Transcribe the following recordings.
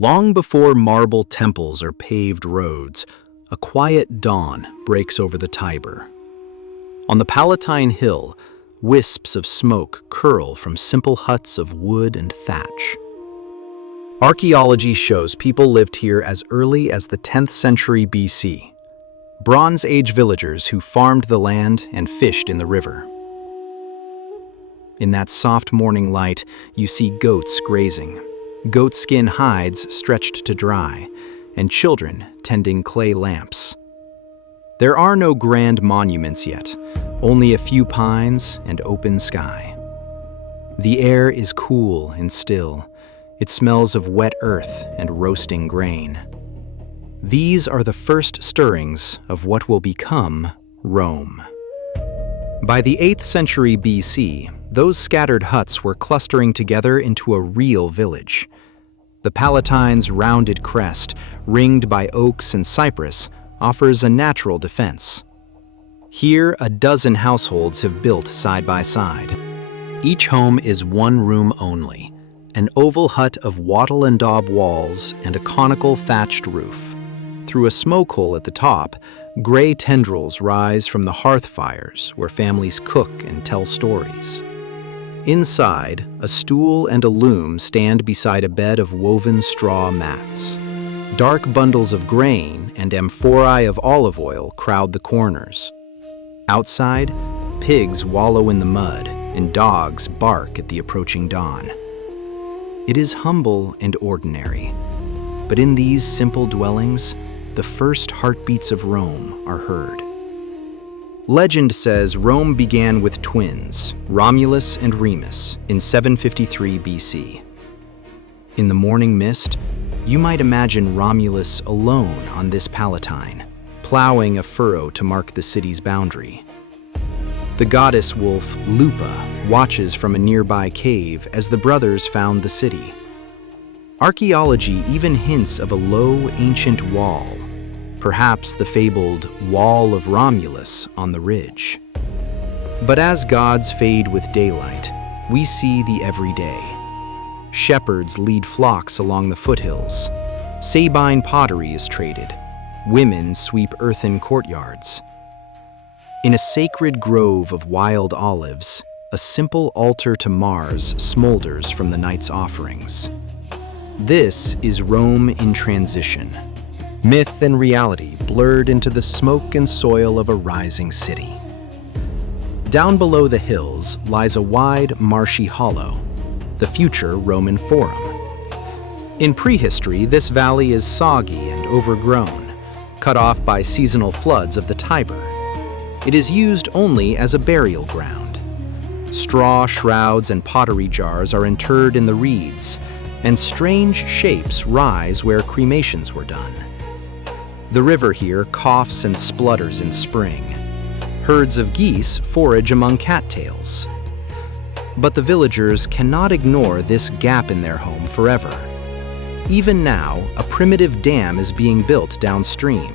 Long before marble temples or paved roads, a quiet dawn breaks over the Tiber. On the Palatine Hill, wisps of smoke curl from simple huts of wood and thatch. Archaeology shows people lived here as early as the 10th century BC. Bronze Age villagers who farmed the land and fished in the river. In that soft morning light, you see goats grazing, goatskin hides stretched to dry, and children tending clay lamps. There are no grand monuments yet, only a few pines and open sky. The air is cool and still. It smells of wet earth and roasting grain. These are the first stirrings of what will become Rome. By the 8th century BC, those scattered huts were clustering together into a real village. The Palatine's rounded crest, ringed by oaks and cypress, offers a natural defense. Here, a dozen households have built side by side. Each home is one room only, an oval hut of wattle and daub walls and a conical thatched roof. Through a smoke hole at the top, gray tendrils rise from the hearth fires where families cook and tell stories. Inside, a stool and a loom stand beside a bed of woven straw mats. Dark bundles of grain and amphorae of olive oil crowd the corners. Outside, pigs wallow in the mud and dogs bark at the approaching dawn. It is humble and ordinary, but in these simple dwellings, the first heartbeats of Rome are heard. Legend says Rome began with twins, Romulus and Remus, in 753 BC. In the morning mist, you might imagine Romulus alone on this Palatine, plowing a furrow to mark the city's boundary. The goddess wolf, Lupa, watches from a nearby cave as the brothers found the city. Archaeology even hints of a low, ancient wall, perhaps the fabled Wall of Romulus on the ridge. But as gods fade with daylight, we see the everyday. Shepherds lead flocks along the foothills. Sabine pottery is traded. Women sweep earthen courtyards. In a sacred grove of wild olives, a simple altar to Mars smolders from the night's offerings. This is Rome in transition. Myth and reality blurred into the smoke and soil of a rising city. Down below the hills lies a wide, marshy hollow, the future Roman Forum. In prehistory, this valley is soggy and overgrown, cut off by seasonal floods of the Tiber. It is used only as a burial ground. Straw shrouds and pottery jars are interred in the reeds, and strange shapes rise where cremations were done. The river here coughs and splutters in spring. Herds of geese forage among cattails. But the villagers cannot ignore this gap in their home forever. Even now, a primitive dam is being built downstream.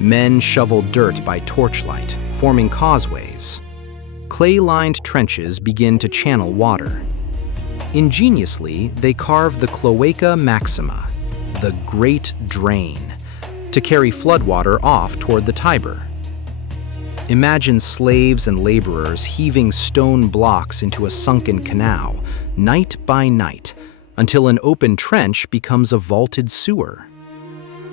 Men shovel dirt by torchlight, forming causeways. Clay-lined trenches begin to channel water. Ingeniously, they carve the Cloaca Maxima, the Great Drain, to carry floodwater off toward the Tiber. Imagine slaves and laborers heaving stone blocks into a sunken canal, night by night, until an open trench becomes a vaulted sewer.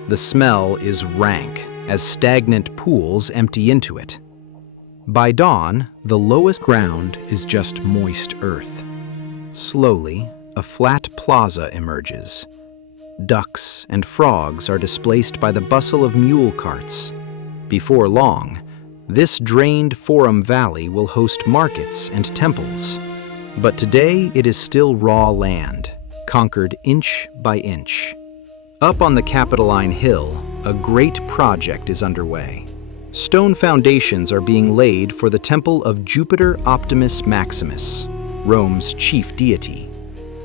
The smell is rank as stagnant pools empty into it. By dawn, the lowest ground is just moist earth. Slowly, a flat plaza emerges. Ducks and frogs are displaced by the bustle of mule carts. Before long, this drained Forum Valley will host markets and temples. But today it is still raw land, conquered inch by inch. Up on the Palatine Hill, a great project is underway. Stone foundations are being laid for the temple of Jupiter Optimus Maximus, Rome's chief deity.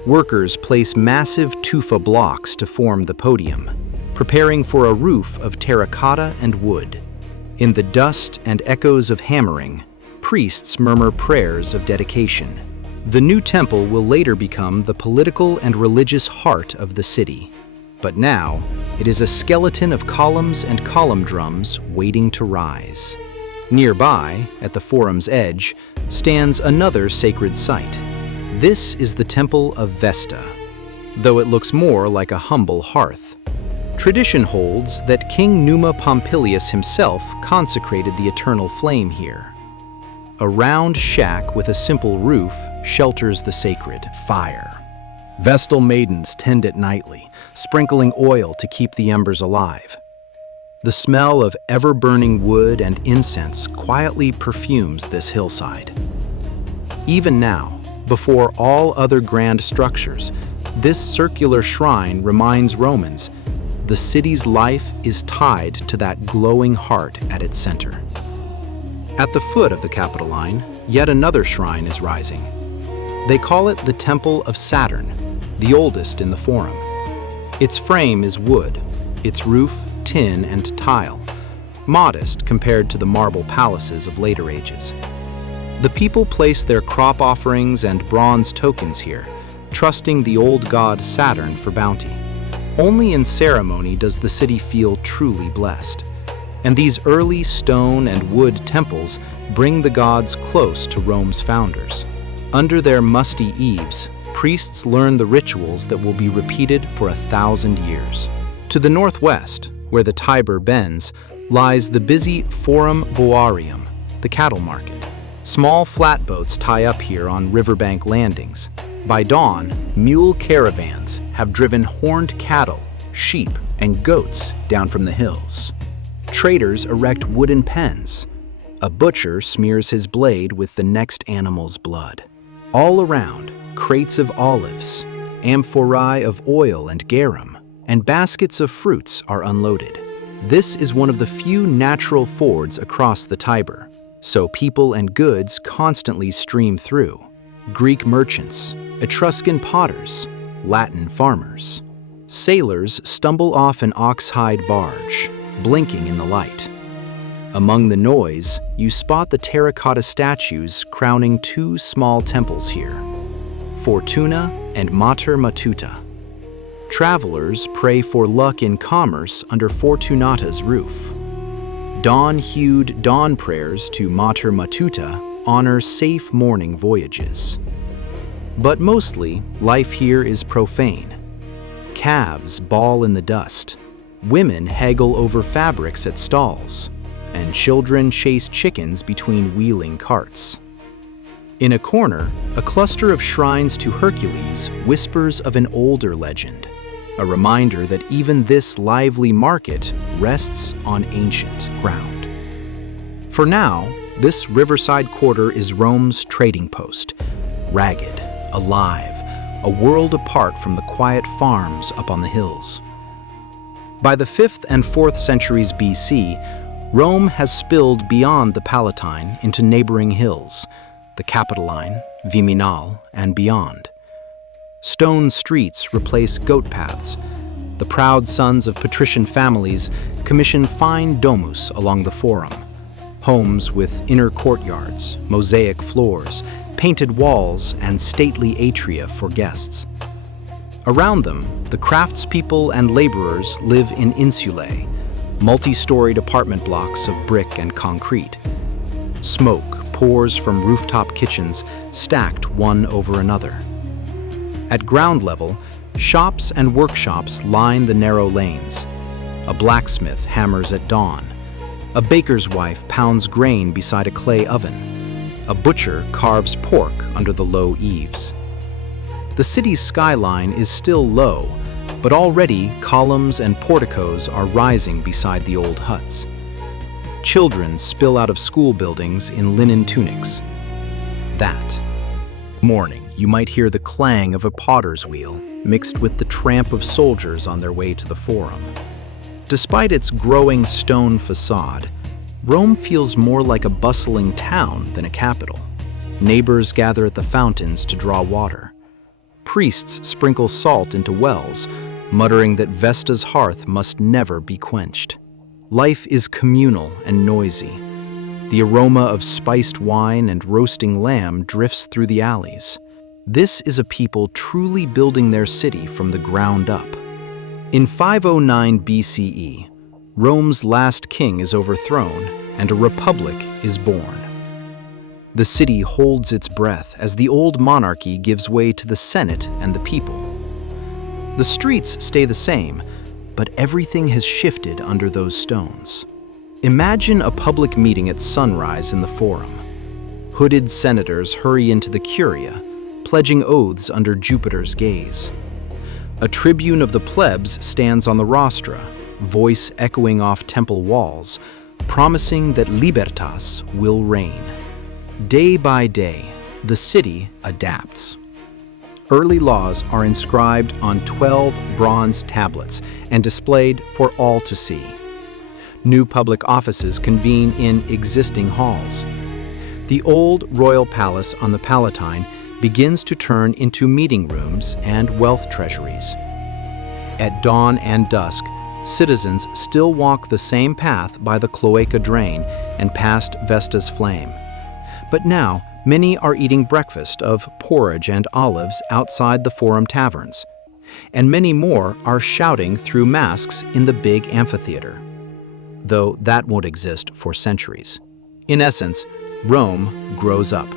Workers place massive tufa blocks to form the podium, preparing for a roof of terracotta and wood. In the dust and echoes of hammering, priests murmur prayers of dedication. The new temple will later become the political and religious heart of the city. But now, it is a skeleton of columns and column drums waiting to rise. Nearby, at the forum's edge, stands another sacred site. This is the Temple of Vesta, though it looks more like a humble hearth. Tradition holds that King Numa Pompilius himself consecrated the eternal flame here. A round shack with a simple roof shelters the sacred fire. Vestal maidens tend it nightly, sprinkling oil to keep the embers alive. The smell of ever-burning wood and incense quietly perfumes this hillside. Even now, before all other grand structures, this circular shrine reminds Romans the city's life is tied to that glowing heart at its center. At the foot of the Capitoline, yet another shrine is rising. They call it the Temple of Saturn, the oldest in the Forum. Its frame is wood, its roof tin and tile, modest compared to the marble palaces of later ages. The people place their crop offerings and bronze tokens here, trusting the old god Saturn for bounty. Only in ceremony does the city feel truly blessed, and these early stone and wood temples bring the gods close to Rome's founders. Under their musty eaves, priests learn the rituals that will be repeated for 1,000 years. To the northwest, where the Tiber bends, lies the busy Forum Boarium, the cattle market. Small flatboats tie up here on riverbank landings. By dawn, mule caravans have driven horned cattle, sheep, and goats down from the hills. Traders erect wooden pens. A butcher smears his blade with the next animal's blood. All around, crates of olives, amphorae of oil and garum, and baskets of fruits are unloaded. This is one of the few natural fords across the Tiber, so people and goods constantly stream through. Greek merchants, Etruscan potters, Latin farmers. Sailors stumble off an ox-hide barge, blinking in the light. Among the noise, you spot the terracotta statues crowning two small temples here, Fortuna and Mater Matuta. Travelers pray for luck in commerce under Fortunata's roof. Dawn-hued dawn prayers to Mater Matuta honor safe morning voyages. But mostly, life here is profane. Calves bawl in the dust, women haggle over fabrics at stalls, and children chase chickens between wheeling carts. In a corner, a cluster of shrines to Hercules whispers of an older legend, a reminder that even this lively market rests on ancient ground. For now, this riverside quarter is Rome's trading post, ragged, alive, a world apart from the quiet farms up on the hills. By the 5th and 4th centuries BC, Rome has spilled beyond the Palatine into neighboring hills, the Capitoline, Viminal, and beyond. Stone streets replace goat paths. The proud sons of patrician families commission fine domus along the Forum, homes with inner courtyards, mosaic floors, painted walls, and stately atria for guests. Around them, the craftspeople and laborers live in insulae, multi-storied apartment blocks of brick and concrete. Smoke pours from rooftop kitchens stacked one over another. At ground level, shops and workshops line the narrow lanes. A blacksmith hammers at dawn. A baker's wife pounds grain beside a clay oven. A butcher carves pork under the low eaves. The city's skyline is still low, but already columns and porticos are rising beside the old huts. Children spill out of school buildings in linen tunics. That morning, you might hear the clang of a potter's wheel mixed with the tramp of soldiers on their way to the Forum. Despite its growing stone facade, Rome feels more like a bustling town than a capital. Neighbors gather at the fountains to draw water. Priests sprinkle salt into wells, muttering that Vesta's hearth must never be quenched. Life is communal and noisy. The aroma of spiced wine and roasting lamb drifts through the alleys. This is a people truly building their city from the ground up. In 509 BCE, Rome's last king is overthrown and a republic is born. The city holds its breath as the old monarchy gives way to the Senate and the people. The streets stay the same, but everything has shifted under those stones. Imagine a public meeting at sunrise in the Forum. Hooded senators hurry into the Curia, pledging oaths under Jupiter's gaze. A tribune of the plebs stands on the rostra, voice echoing off temple walls, promising that libertas will reign. Day by day, the city adapts. Early laws are inscribed on 12 bronze tablets and displayed for all to see. New public offices convene in existing halls. The old royal palace on the Palatine begins to turn into meeting rooms and wealth treasuries. At dawn and dusk, citizens still walk the same path by the Cloaca drain and past Vesta's flame. But now, many are eating breakfast of porridge and olives outside the Forum taverns, and many more are shouting through masks in the big amphitheater, though that won't exist for centuries. In essence, Rome grows up.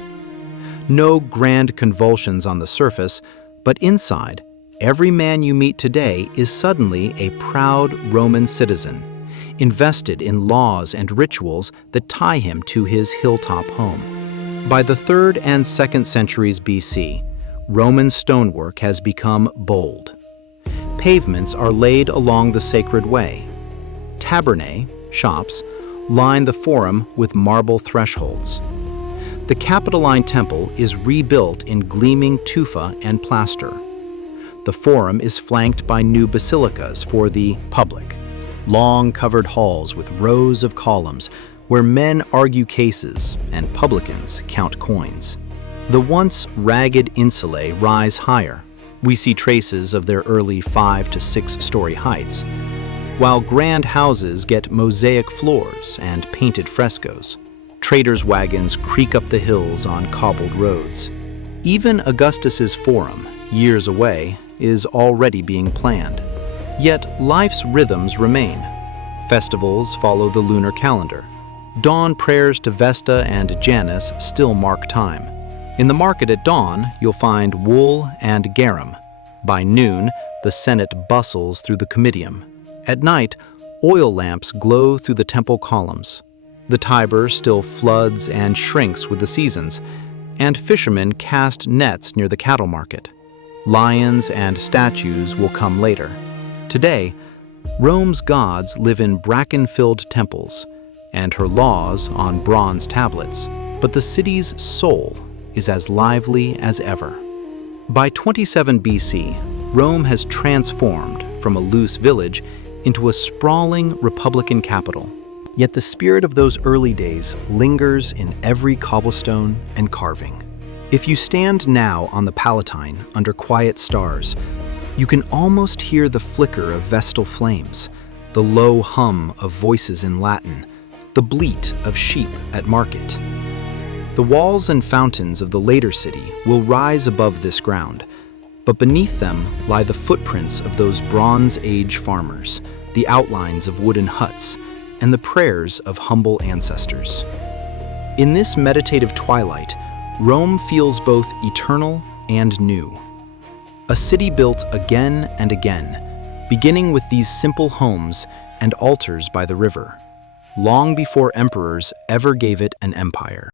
No grand convulsions on the surface, but inside, every man you meet today is suddenly a proud Roman citizen, invested in laws and rituals that tie him to his hilltop home. By the 3rd and 2nd centuries BC, Roman stonework has become bold. Pavements are laid along the sacred way. Tabernae, shops, line the Forum with marble thresholds. The Capitoline Temple is rebuilt in gleaming tufa and plaster. The Forum is flanked by new basilicas for the public, long covered halls with rows of columns where men argue cases and publicans count coins. The once ragged insulae rise higher. We see traces of their early 5 to 6-story heights, while grand houses get mosaic floors and painted frescoes. Traders' wagons creak up the hills on cobbled roads. Even Augustus's Forum, years away, is already being planned. Yet life's rhythms remain. Festivals follow the lunar calendar. Dawn prayers to Vesta and Janus still mark time. In the market at dawn, you'll find wool and garum. By noon, the Senate bustles through the Comitium. At night, oil lamps glow through the temple columns. The Tiber still floods and shrinks with the seasons, and fishermen cast nets near the cattle market. Lions and statues will come later. Today, Rome's gods live in bracken-filled temples, and her laws on bronze tablets, but the city's soul is as lively as ever. By 27 BC, Rome has transformed from a loose village into a sprawling republican capital. Yet the spirit of those early days lingers in every cobblestone and carving. If you stand now on the Palatine under quiet stars, you can almost hear the flicker of vestal flames, the low hum of voices in Latin, the bleat of sheep at market. The walls and fountains of the later city will rise above this ground, but beneath them lie the footprints of those Bronze Age farmers, the outlines of wooden huts, and the prayers of humble ancestors. In this meditative twilight, Rome feels both eternal and new. A city built again and again, beginning with these simple homes and altars by the river, long before emperors ever gave it an empire.